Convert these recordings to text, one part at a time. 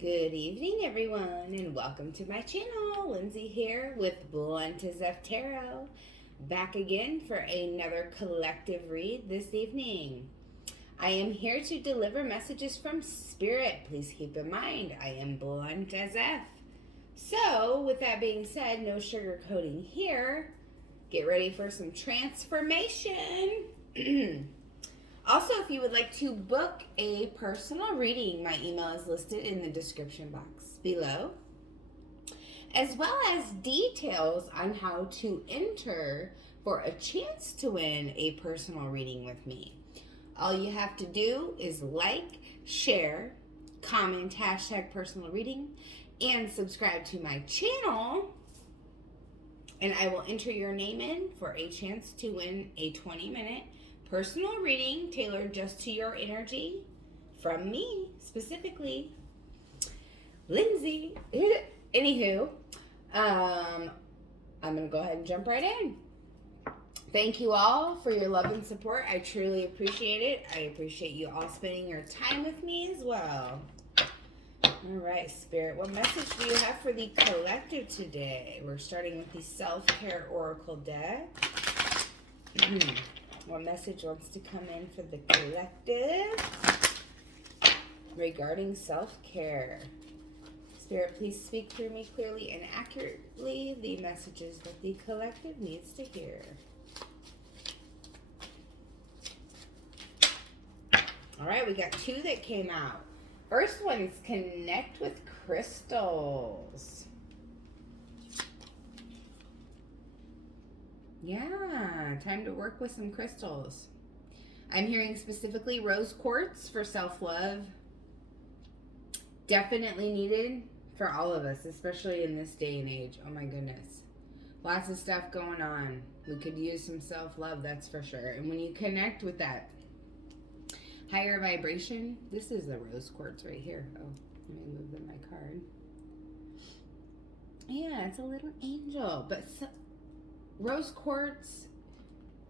Good evening, everyone, and welcome to my channel. Lindsay here with Blunt as F Tarot, back again for another collective read this evening. I am here to deliver messages from Spirit. Please keep in mind, I am Blunt as F. So, with that being said, no sugarcoating here. Get ready for some transformation. Also, if you would like to book a personal reading, my email is listed in the description box below, as well as details on how to enter for a chance to win a personal reading with me. All you have to do is like, share, comment, hashtag personal reading, and subscribe to my channel, and I will enter your name in for a chance to win a 20-minute personal reading tailored just to your energy from me specifically, Lindsay. Anywho, I'm gonna go ahead and jump right in. Thank you all for your love and support. I truly appreciate it. I appreciate you all spending your time with me as well. All right, Spirit, what message do you have for the collective today? We're starting with the Self-Care Oracle deck. What message wants to come in for the collective regarding self-care? Spirit, please speak through me clearly and accurately the messages that the collective needs to hear. All right, we got two that came out. First one's connect with crystals. Yeah, time to work with some crystals. I'm hearing specifically rose quartz for self-love. Definitely needed for all of us, especially in this day and age. Oh my goodness. Lots of stuff going on. We could use some self-love, that's for sure. And when you connect with that higher vibration, this is the rose quartz right here. Oh, let me move my card. Yeah, it's a little angel, but rose quartz,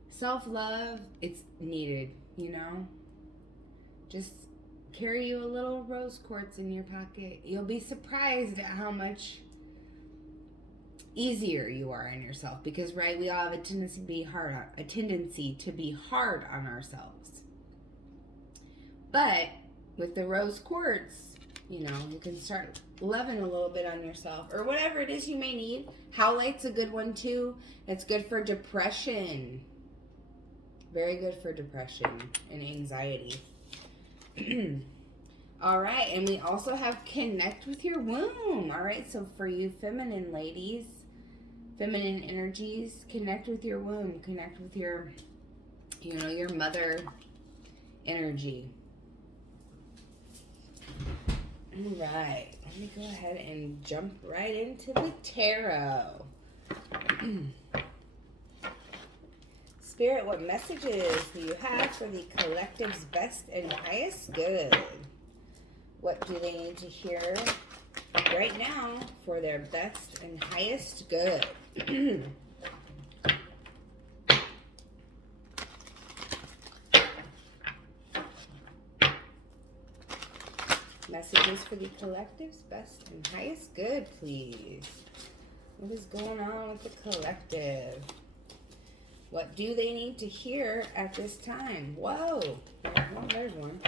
self-love, it's needed, you know? Just carry you a little rose quartz in your pocket. You'll be surprised at how much easier you are on yourself because, right, we all have a tendency to be hard on ourselves. But with the rose quartz, you know, you can start loving a little bit on yourself or whatever it is you may need. Howlite's a good one too. It's good for depression. Very good for depression and anxiety. All right, and we also have connect with your womb. All right, so for you feminine ladies, feminine energies, connect with your womb. Connect with your, you know, your mother energy. All right, let me go ahead and jump right into the tarot. Spirit, what messages do you have for the collective's best and highest good? What do they need to hear right now for their best and highest good? Messages for the collective's best and highest good, please. What is going on with the collective? What do they need to hear at this time? Whoa. Well, there's one.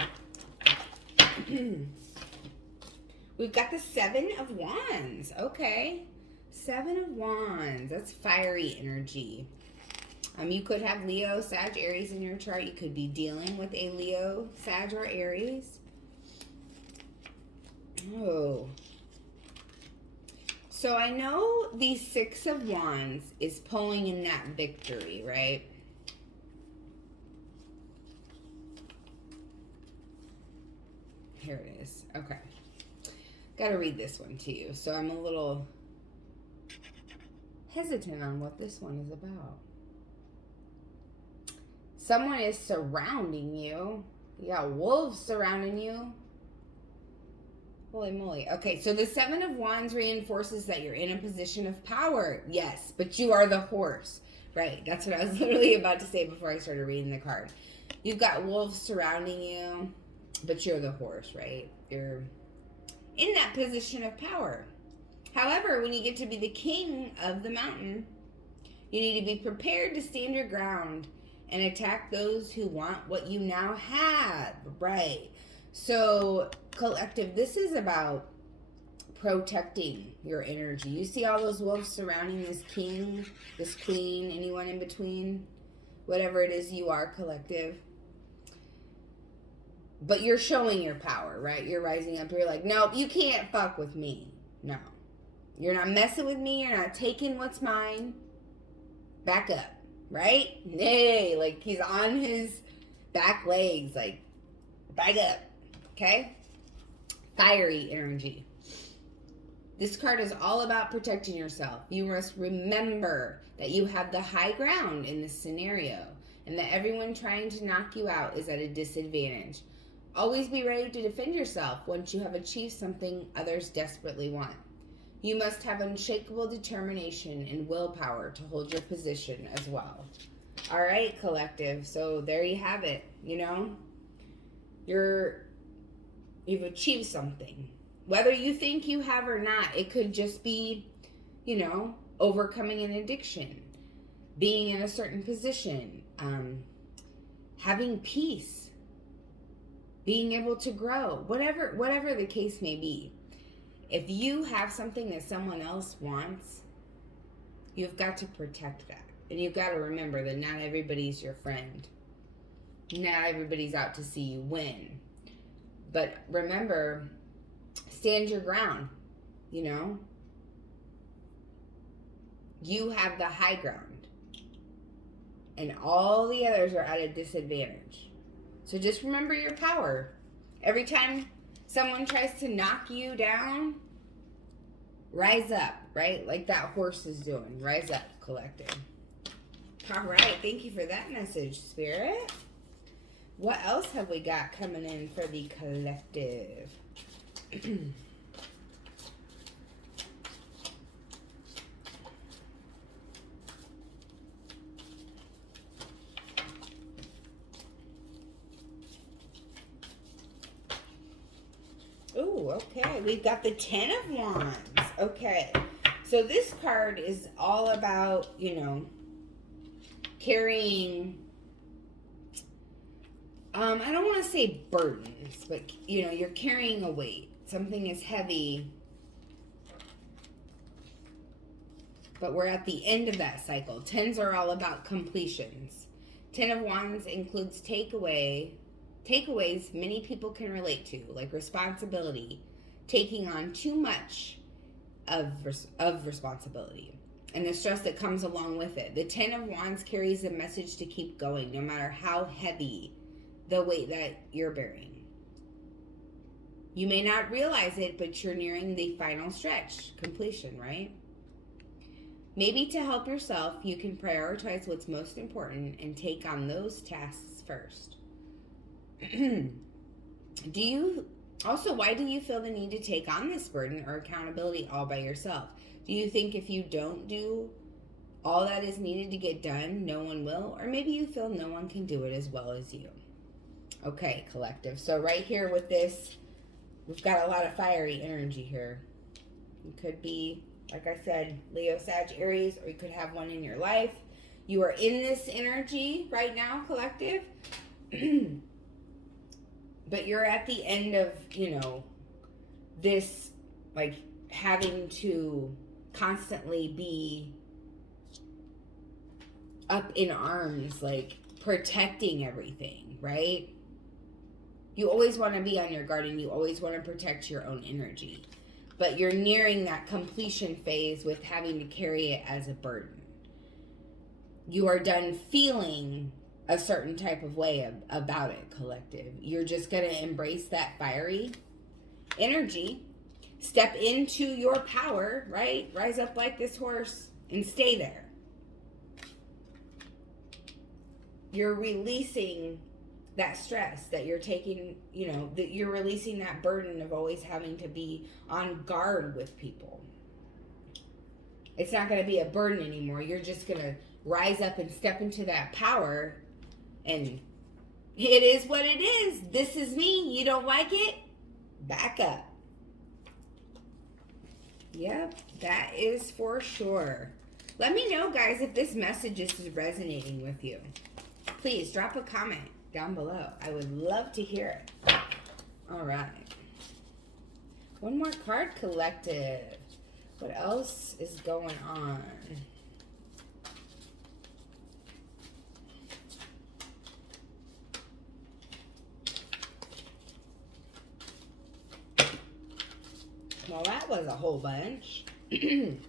We've got the Seven of Wands. Okay. Seven of Wands. That's fiery energy. You could have Leo, Sag, Aries in your chart. You could be dealing with a Leo, Sag, or Aries. Oh. So I know the Six of Wands is pulling in that victory, right? Here it is. Okay. Got to read this one to you. So I'm a little hesitant on what this one is about. Someone is surrounding you. You got wolves surrounding you. Holy moly. Okay, so the Seven of Wands reinforces that you're in a position of power. Yes, but you are the horse. Right, that's what I was literally about to say before I started reading the card. You've got wolves surrounding you, but you're the horse, right? You're in that position of power. However, when you get to be the king of the mountain, you need to be prepared to stand your ground and attack those who want what you now have. Right. So, collective, this is about protecting your energy. You see all those wolves surrounding this king, this queen, anyone in between, whatever it is you are, collective. But you're showing your power, right? You're rising up. You're like, nope, you can't fuck with me. No. You're not messing with me. You're not taking what's mine. Back up, right? Nay, like he's on his back legs, like, back up, okay? Fiery energy. This card is all about protecting yourself. You must remember that you have the high ground in this scenario and that everyone trying to knock you out is at a disadvantage. Always be ready to defend yourself once you have achieved something others desperately want. You must have unshakable determination and willpower to hold your position as well. All right, collective. So there you have it. You know, you've achieved something. Whether you think you have or not, it could just be, you know, overcoming an addiction, being in a certain position, having peace, being able to grow, whatever the case may be. If you have something that someone else wants, you've got to protect that. And you've got to remember that not everybody's your friend. Not everybody's out to see you win. But remember, stand your ground, you know? You have the high ground. And all the others are at a disadvantage. So just remember your power. Every time someone tries to knock you down, rise up, right? Like that horse is doing. Rise up, collective. All right. Thank you for that message, Spirit. What else have we got coming in for the collective? Ooh, okay. We've got the 10 of Wands. Okay. So this card is all about, you know, carrying, I don't want to say burdens, but, you know, you're carrying a weight. Something is heavy. But we're at the end of that cycle. 10s are all about completions. 10 of Wands includes takeaways many people can relate to, like responsibility, taking on too much of responsibility, and the stress that comes along with it. The 10 of Wands carries a message to keep going, no matter how heavy the weight that you're bearing. You may not realize it, but you're nearing the final stretch, completion, right? Maybe to help yourself, you can prioritize what's most important and take on those tasks first. Why do you feel the need to take on this burden or accountability all by yourself? Do you think if you don't do all that is needed to get done, no one will? Or maybe you feel no one can do it as well as you. Okay, collective. So right here with this, we've got a lot of fiery energy here. You could be, like I said, Leo, Sag, Aries, or you could have one in your life. You are in this energy right now, collective. But you're at the end of, you know, this, like, having to constantly be up in arms, like, protecting everything, right? You always want to be on your guard and you always want to protect your own energy. But you're nearing that completion phase with having to carry it as a burden. You are done feeling a certain type of way about it, collective. You're just going to embrace that fiery energy, step into your power, right? Rise up like this horse and stay there. You're releasing that stress that you're taking, you know, that you're releasing that burden of always having to be on guard with people. It's not going to be a burden anymore. You're just going to rise up and step into that power. And it is what it is. This is me. You don't like it? Back up. Yep, that is for sure. Let me know, guys, if this message is resonating with you. Please drop a comment down below. I would love to hear it. All right. One more card, collective. What else is going on? Well, that was a whole bunch. One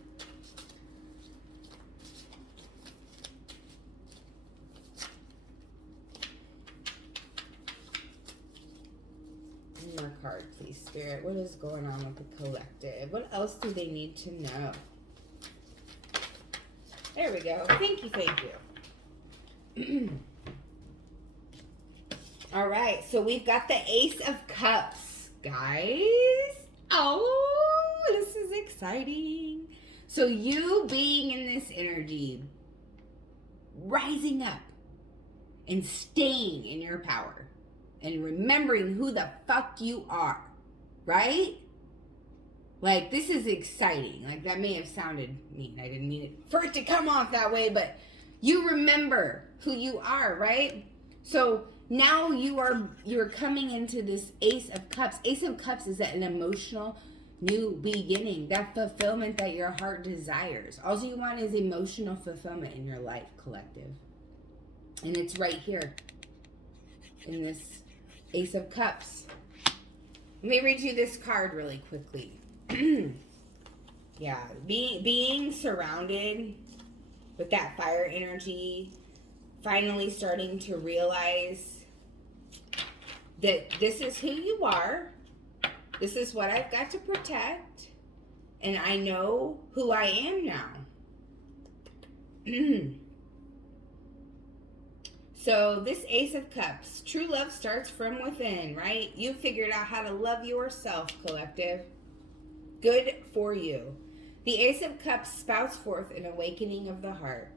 more card, please, Spirit. What is going on with the collective? What else do they need to know? There we go. Thank you, thank you. All right, so we've got the Ace of Cups, guys. Oh, this is exciting. So you being in this energy, rising up and staying in your power and remembering who the fuck you are, right? Like, this is exciting. Like, that may have sounded mean. I didn't mean it for it to come off that way, but you remember who you are, right? So now you're coming into this Ace of Cups. Ace of Cups is an emotional new beginning, that fulfillment that your heart desires. All you want is emotional fulfillment in your life, collective. And it's right here in this Ace of Cups. Let me read you this card really quickly. Yeah, being surrounded with that fire energy, finally starting to realize that this is who you are. This is what I've got to protect. And I know who I am now. So this Ace of Cups, true love starts from within, right? You figured out how to love yourself, collective. Good for you. The Ace of Cups spouts forth an awakening of the heart.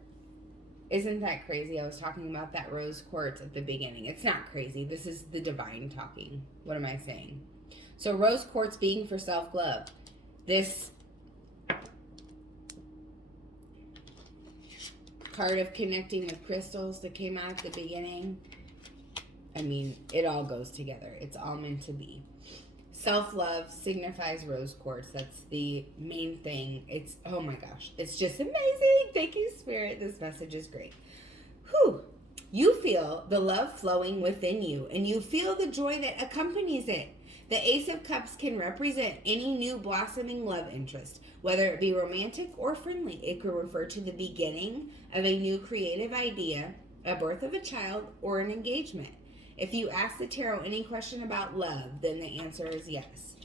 Isn't that crazy? I was talking about that rose quartz at the beginning. It's not crazy. This is the divine talking. What am I saying? So rose quartz being for self-love. This card of connecting with crystals that came out at the beginning. I mean, it all goes together. It's all meant to be. Self-love signifies rose quartz. That's the main thing. It's, oh my gosh, it's just amazing. Thank you, Spirit. This message is great. Whew. You feel the love flowing within you, and you feel the joy that accompanies it. The Ace of Cups can represent any new blossoming love interest, whether it be romantic or friendly. It could refer to the beginning of a new creative idea, a birth of a child, or an engagement. If you ask the tarot any question about love, then the answer is yes.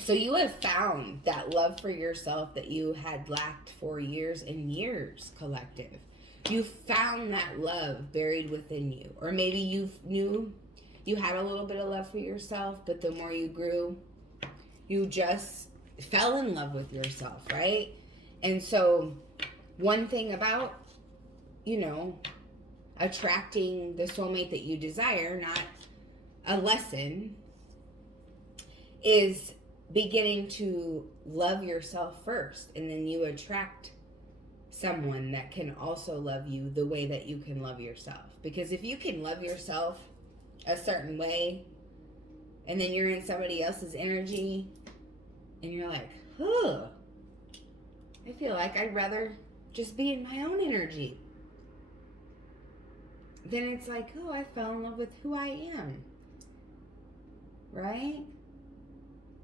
So you have found that love for yourself that you had lacked for years and years, collective. You found that love buried within you. Or maybe you knew you had a little bit of love for yourself, but the more you grew, you just fell in love with yourself, right? And so one thing about, attracting the soulmate that you desire, not a lesson, is beginning to love yourself first, and then you attract someone that can also love you the way that you can love yourself. Because if you can love yourself a certain way, and then you're in somebody else's energy, and you're like, I feel like I'd rather just be in my own energy. Then it's like, I fell in love with who I am. Right?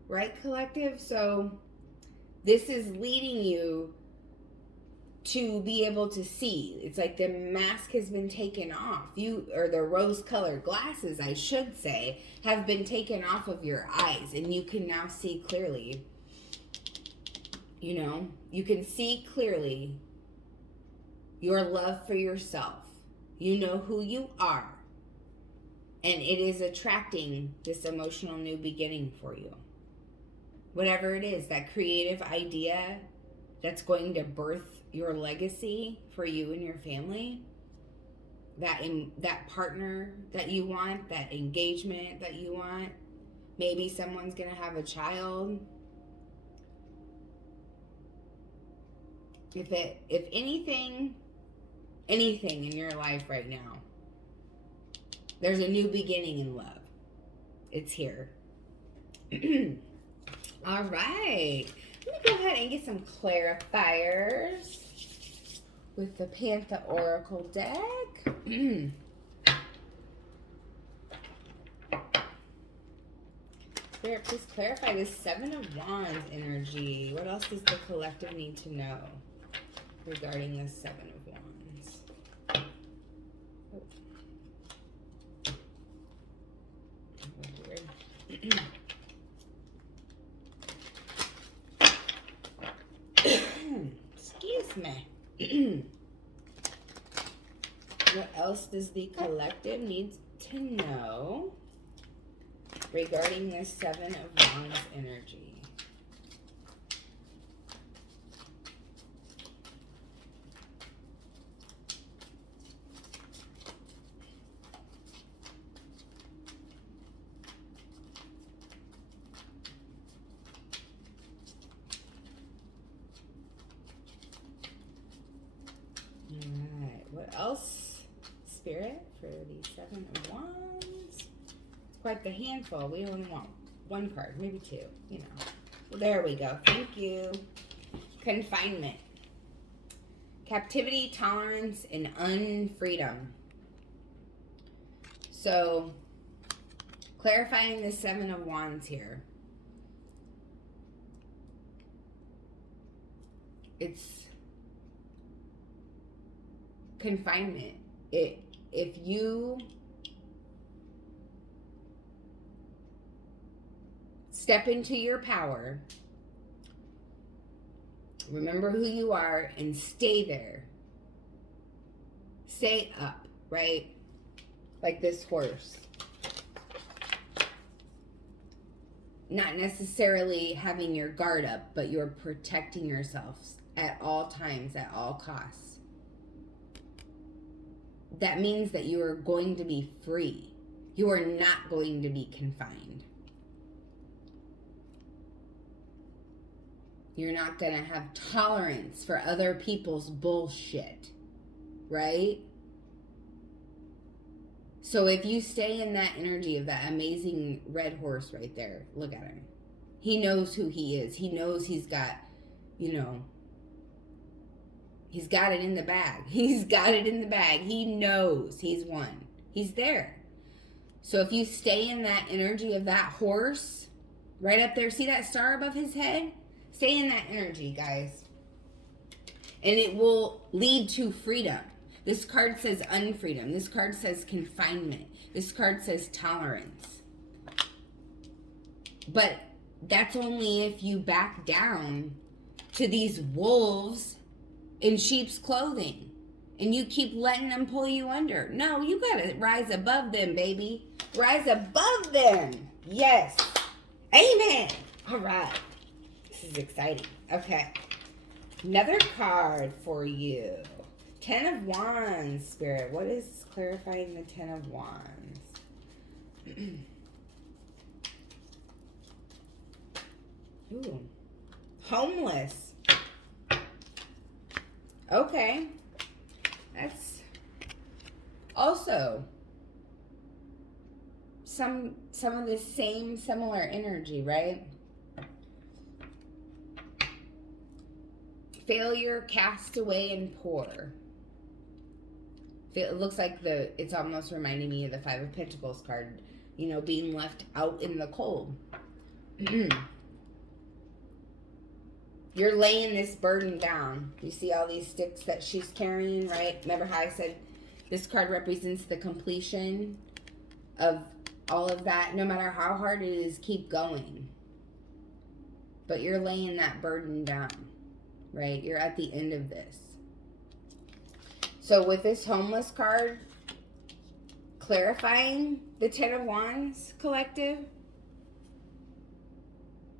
Right, collective? So this is leading you to be able to see. It's like the mask has been taken off. Or the rose-colored glasses, I should say, have been taken off of your eyes, and you can now see clearly. You can see clearly your love for yourself. You know who you are. And it is attracting this emotional new beginning for you. Whatever it is, that creative idea that's going to birth your legacy for you and your family, that partner that you want, that engagement that you want, maybe someone's going to have a child. If anything in your life right now, there's a new beginning in love. It's here. All right. Let me go ahead and get some clarifiers with the Panther Oracle deck. Spirit, please clarify this Seven of Wands energy. What else does the collective need to know regarding the Seven of Wands? Oh. Weird. Excuse me. What else does the collective need to know regarding this Seven of Wands energy? Alright, what else, Spirit, for the Seven of Wands? It's quite the handful. We only want one card, maybe two, you know. Well, there we go. Thank you. Confinement. Captivity, tolerance, and unfreedom. So, clarifying the Seven of Wands here. It's confinement. If you step into your power, remember who you are, and stay there. Stay up, right? Like this horse. Not necessarily having your guard up, but you're protecting yourselves at all times, at all costs. That means that you are going to be free. You are not going to be confined. You're not going to have tolerance for other people's bullshit, right? So if you stay in that energy of that amazing red horse right there, look at him. He knows who he is. He knows he's got, you know, he's got it in the bag. He's got it in the bag. He knows he's won. He's there. So if you stay in that energy of that horse, right up there, see that star above his head? Stay in that energy, guys. And it will lead to freedom. This card says unfreedom. This card says confinement. This card says tolerance. But that's only if you back down to these wolves in sheep's clothing and you keep letting them pull you under. No, you gotta rise above them, baby. Rise above them. Yes. Amen. All right. This is exciting. Okay. Another card for you. Ten of Wands, Spirit. What is clarifying the Ten of Wands? Ooh. Homeless. Okay. That's also some of the same similar energy, right? Failure, castaway, and poor. It looks like it's almost reminding me of the Five of Pentacles card, you know, being left out in the cold. You're laying this burden down. You see all these sticks that she's carrying, right? Remember how I said this card represents the completion of all of that? No matter how hard it is, keep going. But you're laying that burden down, right? You're at the end of this. So with this homeless card, clarifying the Ten of Wands collective,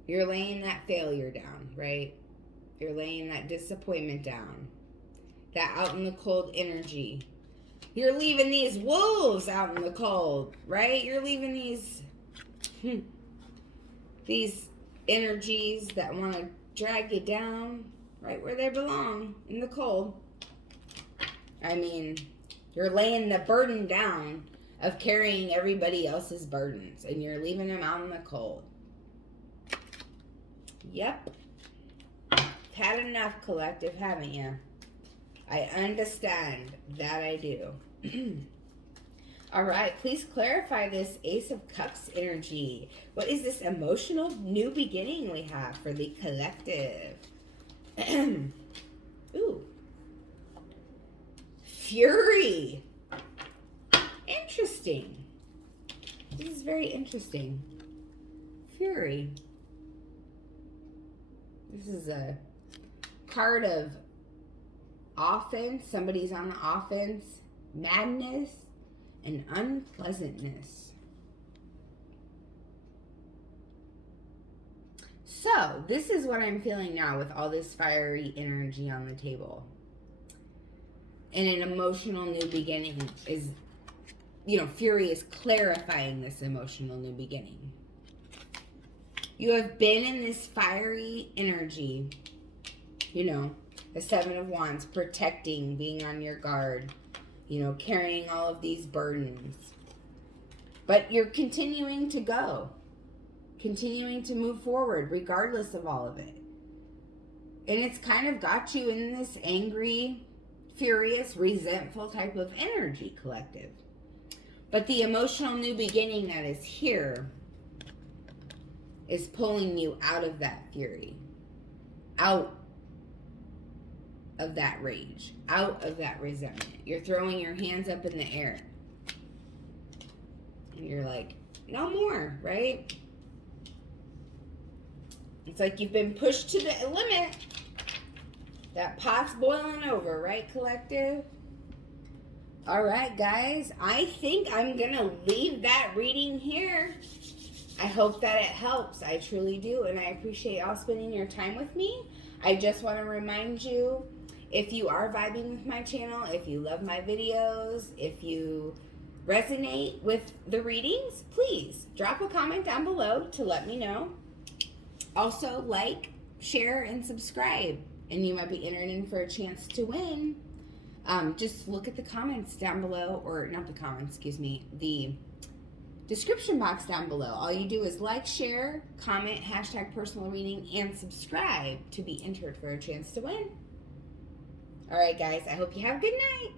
you're laying that failure down, right? You're laying that disappointment down. That out in the cold energy. You're leaving these wolves out in the cold, right? You're leaving these energies that want to drag you down, right where they belong, in the cold. I mean, you're laying the burden down of carrying everybody else's burdens, and you're leaving them out in the cold. Yep. Had enough, collective, haven't you? I understand. That I do. All right, please clarify this Ace of Cups energy. What is this emotional new beginning we have for the collective? Ooh. Fury. Interesting. This is very interesting. Fury. This is a card of offense. Somebody's on the offense. Madness and unpleasantness. So, this is what I'm feeling now with all this fiery energy on the table. And an emotional new beginning is, Fury is clarifying this emotional new beginning. You have been in this fiery energy, the Seven of Wands, protecting, being on your guard, carrying all of these burdens. But you're continuing to go, continuing to move forward regardless of all of it. And it's kind of got you in this angry, furious, resentful type of energy, collective. But the emotional new beginning that is here is pulling you out of that fury, out of that rage, out of that resentment. You're throwing your hands up in the air. And you're like, no more, right? It's like you've been pushed to the limit. That pot's boiling over, right, collective? All right, guys. I think I'm going to leave that reading here. I hope that it helps. I truly do. And I appreciate y'all spending your time with me. I just want to remind you, if you are vibing with my channel, if you love my videos, if you resonate with the readings, please drop a comment down below to let me know. Also, like, share, and subscribe. And you might be entered in for a chance to win. Just look at the comments down below, or not the comments, excuse me, the description box down below. All you do is like, share, comment, #personal reading, and subscribe to be entered for a chance to win. All right, guys, I hope you have a good night.